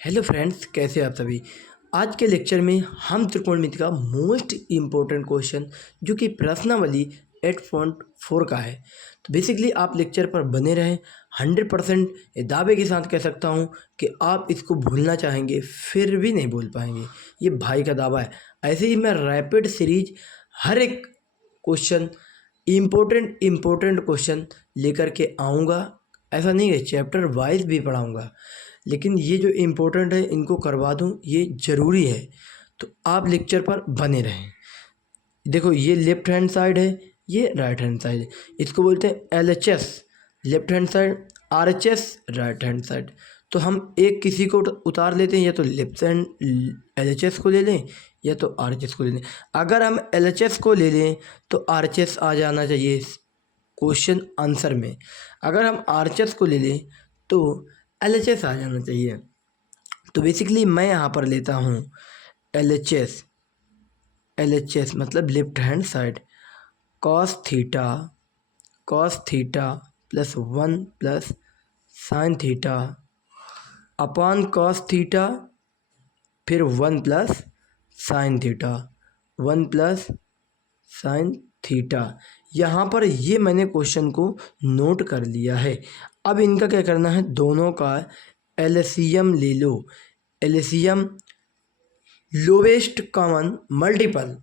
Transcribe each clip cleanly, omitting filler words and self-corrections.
Hello friends, कैसे हैं आप सभी। आज के लेक्चर में हम त्रिकोणमिति का मोस्ट इम्पोर्टेंट क्वेश्चन जो कि प्रश्नावली 8.4 का है। तो बेसिकली आप लेक्चर पर बने रहें। 100% दावे के साथ कह सकता हूं कि आप इसको भूलना चाहेंगे फिर भी नहीं भूल पाएंगे। ये भाई का दावा है। ऐसे ही मैं रैपिड सीरीज हर एक क्वेश्चन इम्पोर्टेंट क्वेश्चन लेकर के आऊँगा। ऐसा नहीं है, चैप्टर वाइज भी पढ़ाऊँगा, लेकिन ये जो इम्पोर्टेंट है इनको करवा दूँ, ये ज़रूरी है। तो आप लेक्चर पर बने रहें। देखो, ये लेफ्ट हैंड साइड है, ये राइट हैंड साइड है। इसको बोलते हैं LHS left hand side, RHS right hand side. तो हम एक किसी को उतार लेते हैं, या तो लेफ्ट हैंड LHS को ले लें या तो RHS को ले लें। अगर हम LHS को ले लें तो RHS आ जाना चाहिए क्वेश्चन आंसर में। अगर हम RHS को ले लें तो LHS आ जाना चाहिए। तो बेसिकली मैं यहाँ पर लेता हूँ LHS मतलब left hand side. Cos theta plus 1 plus sine theta upon cos theta, फिर 1 plus sine theta, 1 plus sine theta. यहाँ पर ये मैंने क्वेश्चन को नोट कर लिया है। अब इनका क्या करना है, दोनों का एलसीएम ले लो। LCM lowest common multiple.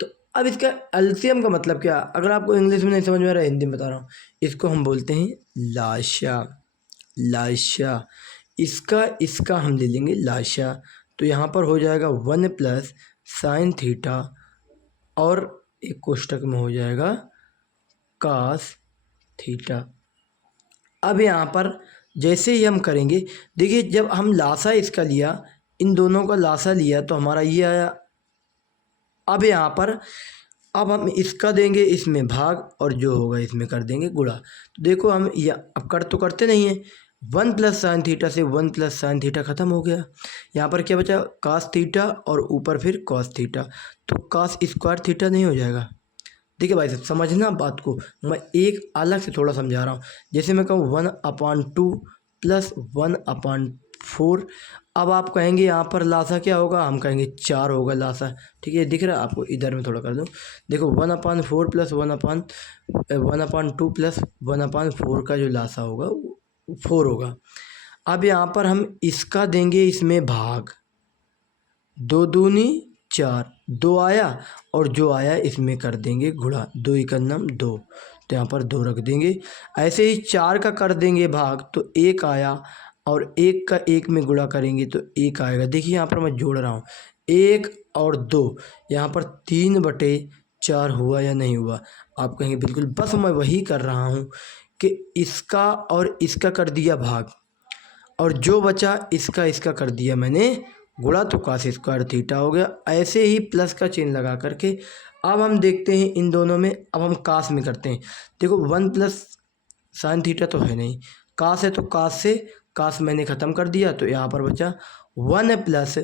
तो अब इसका एलसीएम का मतलब क्या, अगर आपको इंग्लिश में नहीं समझ में आ रहा है, हिंदी में बता रहा हूँ। इसको हम बोलते हैं लाशा। इसका हम ले लेंगे लाशा। तो यहाँ पर हो जाएगा 1 प्लस साइन थीटा और एक कोष्टक में हो जाएगा कास थीटा। अब यहाँ पर जैसे ही हम करेंगे, देखिए जब हम लासा इसका लिया, इन दोनों का लासा लिया तो हमारा ये आया। अब यहाँ पर अब हम इसका देंगे इसमें भाग, और जो होगा इसमें कर देंगे गुणा। तो देखो हम अब तो करते नहीं हैं। 1 प्लस साइन थीटा से 1 प्लस साइन थीटा ख़त्म हो गया। यहाँ पर क्या बचा, कास थीटा और ऊपर फिर कॉस थीटा। तो कास स्क्वायर थीटा नहीं हो जाएगा। देखिए भाई साहब, समझना बात को, मैं एक अलग से थोड़ा समझा रहा हूँ। जैसे मैं कहूँ 1/2 प्लस 1/4। अब आप कहेंगे यहाँ पर लासा क्या होगा, हम कहेंगे 4 होगा लासा। ठीक है, दिख रहा है आपको, इधर में थोड़ा कर दूँ। देखो 1/4 प्लस 1/2 प्लस 1/4 का जो लासा होगा वो 4 होगा। अब यहाँ पर हम इसका देंगे इसमें भाग, 2 दूनी 4, 2 आया और जो आया इसमें कर देंगे गुणा, 2 एकम 2। तो यहाँ पर 2 रख देंगे। ऐसे ही 4 का कर देंगे भाग तो 1 आया, और 1 का 1 में गुणा करेंगे तो 1 आएगा। देखिए यहाँ पर मैं जोड़ रहा हूँ 1 और 2, यहाँ पर 3/4 हुआ या नहीं हुआ। आप कहेंगे बिल्कुल, बस मैं वही कर रहा हूँ कि इसका और इसका कर दिया भाग, और जो बचा इसका कर दिया मैंने गुणा, तो कास स्क्वायर थीटा हो गया। ऐसे ही प्लस का चिन्ह लगा करके अब हम देखते हैं इन दोनों में। अब हम कास में करते हैं। देखो 1 प्लस साइन थीटा तो है नहीं, कास है तो कास से कास मैंने ख़त्म कर दिया। तो यहाँ पर बचा 1 प्लस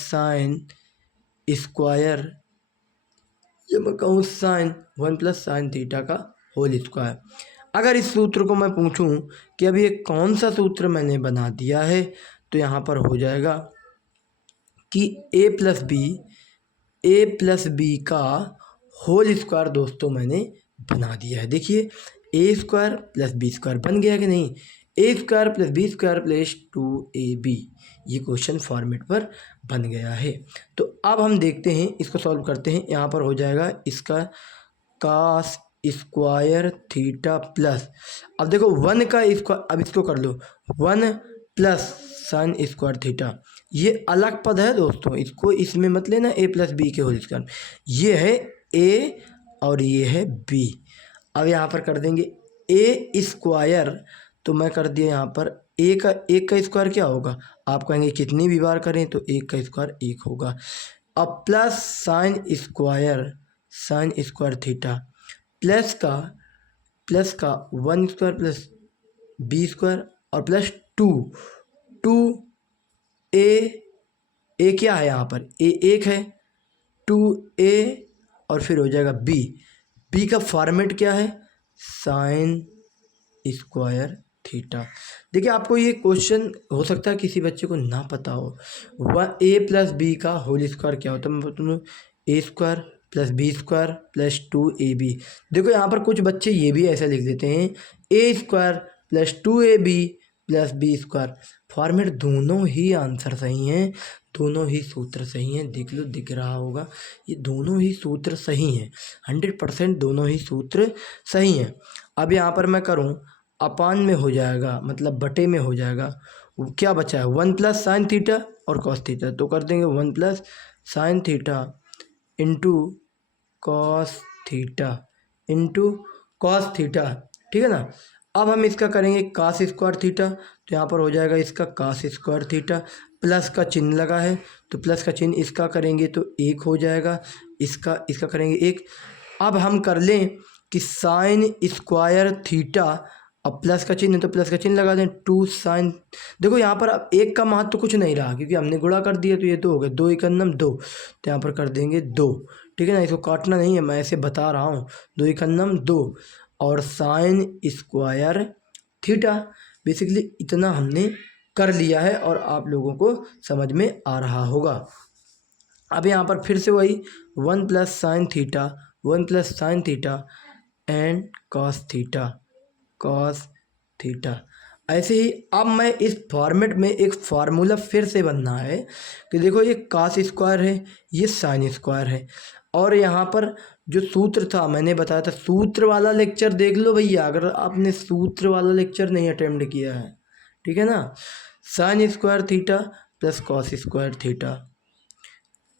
साइन स्क्वायर, ये मैं कहूँ साइन 1 प्लस साइन थीटा का होल स्क्वायर। अगर इस सूत्र को मैं पूछूं कि अब ये कौन सा सूत्र मैंने बना दिया है, तो यहाँ पर हो जाएगा कि a प्लस बी का होल स्क्वायर दोस्तों मैंने बना दिया है। देखिए a² प्लस b² बन गया कि नहीं, a² plus b² plus 2ab, ये क्वेश्चन फॉर्मेट पर बन गया है। तो अब हम देखते हैं, इसको सॉल्व करते हैं। यहाँ पर हो जाएगा इसका कास स्क्वायर थीटा प्लस, अब देखो 1 का स्क्वायर, अब इसको कर लो 1 प्लस साइन स्क्वायर थीटा। ये अलग पद है दोस्तों, इसको इसमें मत लेना a प्लस बी के होल स्क्वायर। ये है a और ये है b। अब यहाँ पर कर देंगे a स्क्वायर, तो मैं कर दिया यहाँ पर एक का स्क्वायर क्या होगा, आप कहेंगे कितनी भी बार करें, तो 1 का स्क्वायर 1 होगा। अब plus sine square theta plus का 1 स्क्वायर प्लस बी स्क्वायर और प्लस 2 ए क्या है यहाँ पर, ए 1 है, 2a और फिर हो जाएगा b का फॉर्मेट क्या है, साइन स्क्वायर थीटा। देखिए आपको ये क्वेश्चन हो सकता है किसी बच्चे को ना पता हो, वह ए प्लस बी का होल स्क्वायर क्या होता है। मैं तुम a square plus b square plus 2ab। देखो यहाँ पर कुछ बच्चे ये भी ऐसा लिख देते हैं, ए स्क्वायर प्लस 2ab प्लस बी स्क्वायर। फॉर्मेट दोनों ही आंसर सही हैं, दोनों ही सूत्र सही हैं। देख लो, दिख रहा होगा, ये दोनों ही सूत्र सही हैं, 100% दोनों ही सूत्र सही हैं। अब यहाँ पर मैं करूँ, अपान में हो जाएगा, मतलब बटे में हो जाएगा। क्या बचा है, 1 प्लस साइन थीटा और कॉस थीटा, तो कर देंगे 1 plus sine theta into cos theta into cos theta, ठीक है ना। अब हम इसका करेंगे कास स्क्वायर थीटा, तो यहाँ पर हो जाएगा इसका कास स्क्वायर थीटा, प्लस का चिन्ह लगा है तो प्लस का चिन्ह इसका करेंगे तो 1 हो जाएगा, इसका करेंगे 1। अब हम कर लें कि साइन स्क्वायर थीटा, अब प्लस का चिन्ह है तो प्लस का चिन्ह लगा दें, 2 साइन। देखो यहाँ पर अब 1 का महत्व तो कुछ नहीं रहा क्योंकि हमने गुणा कर दिया, तो ये 2 हो गया, 2 एकन्नम 2, तो यहाँ पर कर देंगे 2, ठीक है ना। इसको काटना नहीं है, मैं ऐसे बता रहा हूँ, 2 एकन्नम 2 और साइन स्क्वायर थीटा। बेसिकली इतना हमने कर लिया है और आप लोगों को समझ में आ रहा होगा। अब यहाँ पर फिर से वही 1 plus sine theta, 1 plus sine theta and cos theta. ऐसे ही अब मैं इस फॉर्मेट में एक फार्मूला फिर से बनना है कि देखो ये कास स्क्वायर है, ये साइन स्क्वायर है, और यहाँ पर जो सूत्र था मैंने बताया था, सूत्र वाला लेक्चर देख लो भैया, अगर आपने सूत्र वाला लेक्चर नहीं अटेम्प्ट किया है, ठीक है ना। Sine square theta plus cos square theta,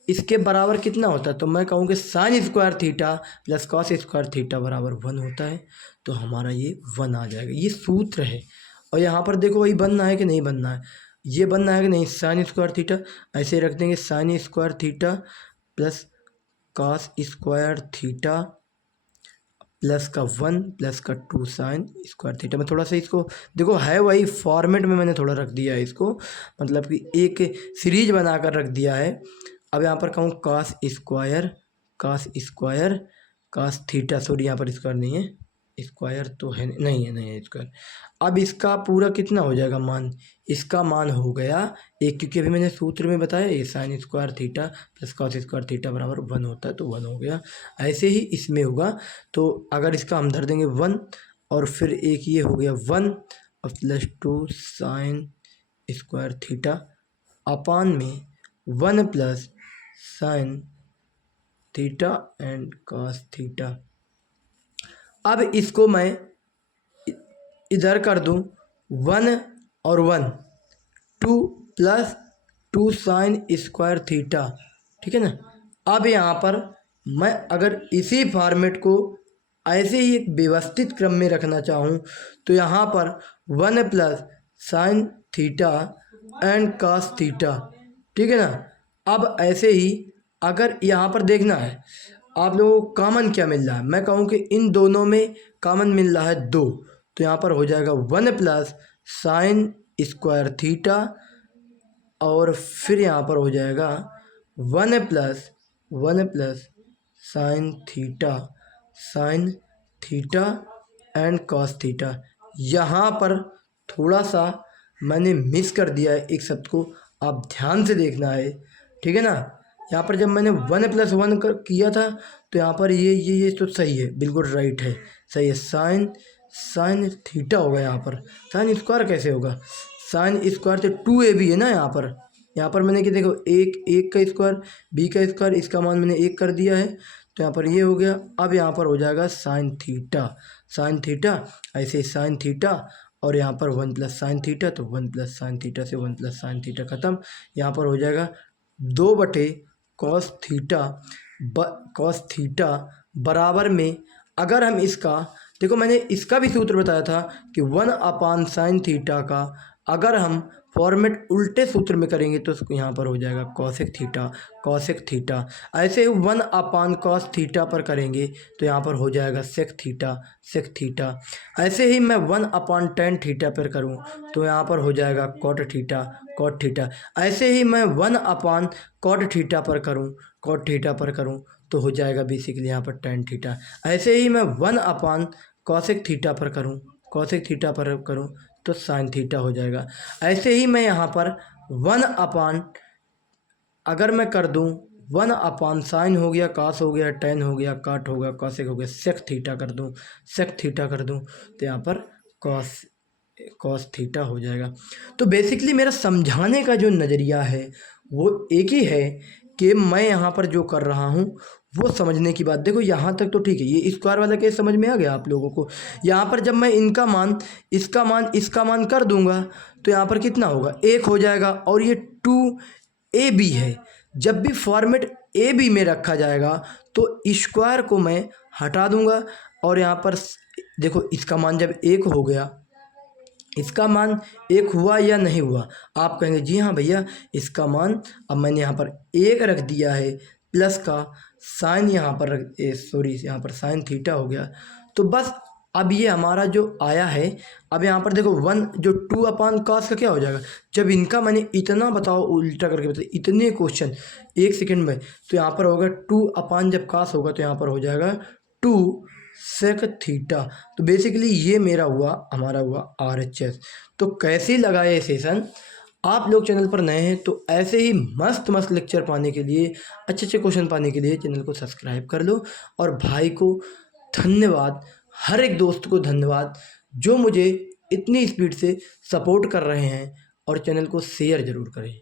इसके बराबर कितना होता है, तो मैं कहूँ कि sine square theta plus cos square theta बराबर 1 होता है, तो हमारा ये 1 आ जाएगा। ये सूत्र है, और यहाँ पर देखो वही बनना है कि नहीं बनना है, ये बनना है कि नहीं, साइन स्क्वायर थीटा ऐसे रख देंगे, sine square theta plus cos square theta plus का 1 प्लस का 2 साइन स्क्वायर थीटा। मैं थोड़ा सा इसको देखो, है वही फॉर्मेट में मैंने थोड़ा रख दिया है इसको, मतलब कि एक सीरीज बनाकर रख दिया है। अब यहाँ पर कहूँ cos square cos theta, sorry यहाँ पर स्क्वायर नहीं है, स्क्वायर तो है नहीं है स्क्वायर। अब इसका पूरा कितना हो जाएगा मान, इसका मान हो गया 1, क्योंकि अभी मैंने सूत्र में बताया ये sine square theta plus cos square theta बराबर 1 होता है, तो 1 हो गया। ऐसे ही इसमें होगा, तो अगर इसका हम धर देंगे 1 और फिर एक ये हो गया 1 और plus 2 sine square theta upon में 1 plus sine theta and cos theta. अब इसको मैं इधर कर दूं 1 और 1, 2 प्लस 2 साइन स्क्वायर थीटा, ठीक है ना। अब यहाँ पर मैं अगर इसी फॉर्मेट को ऐसे ही एक व्यवस्थित क्रम में रखना चाहूँ तो यहाँ पर 1 plus sine theta and cos theta, ठीक है ना। अब ऐसे ही अगर यहाँ पर देखना है आप लोगों को कॉमन क्या मिल रहा है, मैं कहूँ कि इन दोनों में कॉमन मिल रहा है 2, तो यहाँ पर हो जाएगा 1 प्लस साइन स्क्वायर थीटा और फिर यहाँ पर हो जाएगा 1 plus sine theta and cos theta. यहाँ पर थोड़ा सा मैंने मिस कर दिया है एक शब्द को, आप ध्यान से देखना है, ठीक है ना। यहाँ पर जब मैंने 1 प्लस 1 किया था तो यहाँ पर ये तो सही है, बिल्कुल राइट है, सही है। साइन थीटा होगा, यहाँ पर साइन स्क्वायर कैसे होगा, साइन स्क्वायर तो 2ab है ना। यहाँ पर मैंने कि देखो एक का स्क्वायर b का स्क्वायर, इसका मान मैंने 1 कर दिया है, तो यहाँ पर ये हो गया। अब यहाँ पर हो जाएगा साइन थीटा ऐसे साइन थीटा और यहाँ पर 1 प्लस साइन थीटा, तो 1 प्लस साइन थीटा से 1 प्लस साइन थीटा खत्म। यहाँ पर हो जाएगा 2 बटे कॉस थीटा बराबर में, अगर हम इसका देखो मैंने इसका भी सूत्र बताया था कि 1 अपान साइन थीटा का अगर हम फॉर्मेट उल्टे सूत्र में करेंगे तो यहाँ पर हो जाएगा कॉसेक थीटा। ऐसे 1 अपान कॉस थीटा पर करेंगे तो यहाँ पर हो जाएगा सेक थीटा। ऐसे ही मैं 1 अपान टेन थीटा पर करूँ तो यहाँ पर हो जाएगा कॉट थीटा। ऐसे ही मैं 1 अपान कॉट थीटा पर करूँ तो हो जाएगा बेसिकली यहाँ पर टेन थीटा। ऐसे ही मैं 1 अपान कॉसेक थीटा पर करूँ तो साइन थीटा हो जाएगा। ऐसे ही मैं यहाँ पर 1/, अगर मैं कर दूँ 1/, साइन हो गया, कास हो गया, टेन हो गया, काट हो गया, कॉसेक हो गया, सेक थीटा कर दूँ, सेक थीटा कर दूँ, तो यहाँ पर कॉस कॉस थीटा हो जाएगा। तो बेसिकली मेरा समझाने का जो नज़रिया है वो एक ही है कि मैं यहाँ पर जो कर रहा हूँ वो समझने की बात। देखो यहाँ तक तो ठीक है, ये स्क्वायर वाला केस समझ में आ गया आप लोगों को। यहाँ पर जब मैं इनका मान, इसका मान, इसका मान कर दूंगा तो यहाँ पर कितना होगा, 1 हो जाएगा। और ये 2ab है, जब भी फॉर्मेट ए बी में रखा जाएगा तो स्क्वायर को मैं हटा दूंगा। और यहाँ पर देखो इसका मान जब 1 हो गया, इसका मान 1 हुआ या नहीं हुआ, आप कहेंगे जी हाँ भैया इसका मान, अब मैंने यहाँ पर 1 रख दिया है, प्लस का साइन यहाँ पर रख, सॉरी यहाँ पर साइन थीटा हो गया। तो बस अब ये हमारा जो आया है, अब यहाँ पर देखो 1 जो 2/cos का क्या हो जाएगा, जब इनका मैंने इतना बताओ उल्टा करके बताओ, इतने क्वेश्चन 1 सेकंड में, तो यहाँ पर होगा 2/, जब cos होगा तो यहाँ पर हो जाएगा 2 सेक थीटा। तो बेसिकली ये मेरा हुआ, हमारा हुआ RHS। तो कैसे लगा ये सेशन, आप लोग चैनल पर नए हैं तो ऐसे ही मस्त मस्त लेक्चर पाने के लिए, अच्छे अच्छे क्वेश्चन पाने के लिए चैनल को सब्सक्राइब कर लो। और भाई को धन्यवाद, हर एक दोस्त को धन्यवाद जो मुझे इतनी स्पीड से सपोर्ट कर रहे हैं, और चैनल को शेयर ज़रूर करें।